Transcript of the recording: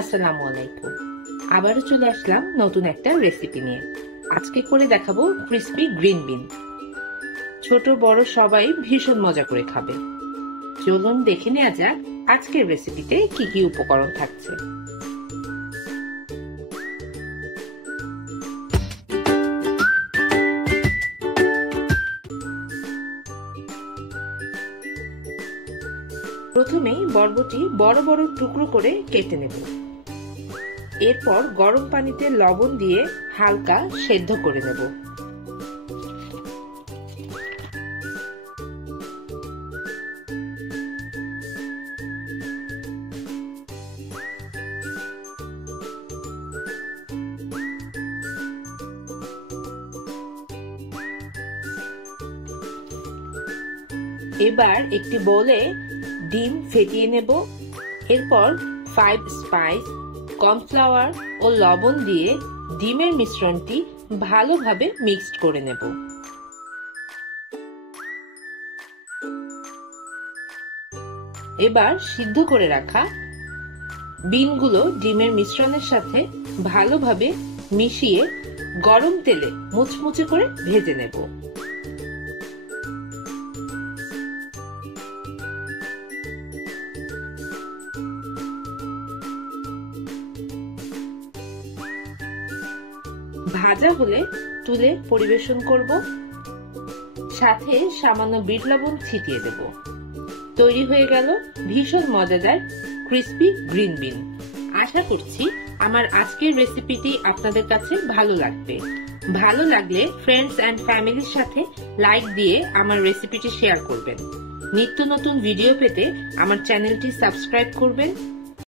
আসসালামু আলাইকুম। আবারও চলে আসলাম নতুন একটা রেসিপি নিয়ে। আজকে করে দেখাবো ক্রিসপি গ্রিন বিন। ছোট বড় সবাই ভীষণ মজা করে খাবে। চলুন দেখে নেওয়া যাক আজকের রেসিপিতে কি কি উপকরণ থাকছে। প্রথমেই বরবটি বড় বড় টুকরো করে কেটে নেব। এরপর গরম পানিতে লবণ দিয়ে হালকা সেদ্ধ করে নেব। এবার একটি বোলে ডিম ফেটিয়ে নেব। এরপর 5 স্পাইস, কর্নফ্লাওয়ার ও লবণ দিয়ে ডিমের মিশ্রণটি ভালোভাবে মিক্সড করে নেব। এবার সিদ্ধ করে রাখা বিনগুলো ডিমের মিশ্রণের সাথে ভালোভাবে মিশিয়ে গরম তেলে মুচমুচে করে ভেজে নেব। ভাজা হলে তুলে পরিবেশন করব। সাথে সামান্য বিট লবণ ছিটিয়ে দেব। তৈরি হয়ে গেল ভীষণ মজাদার ক্রিসপি গ্রিন বিন। আশা করছি আমার আজকের রেসিপিটি আপনাদের কাছে ভালো লাগবে। ভালো লাগলে ফ্রেন্ডস এন্ড ফ্যামিলির সাথে লাইক দিয়ে আমার রেসিপিটি শেয়ার করবেন। নিত্য নতুন ভিডিও পেতে আমার চ্যানেলটি সাবস্ক্রাইব করবেন।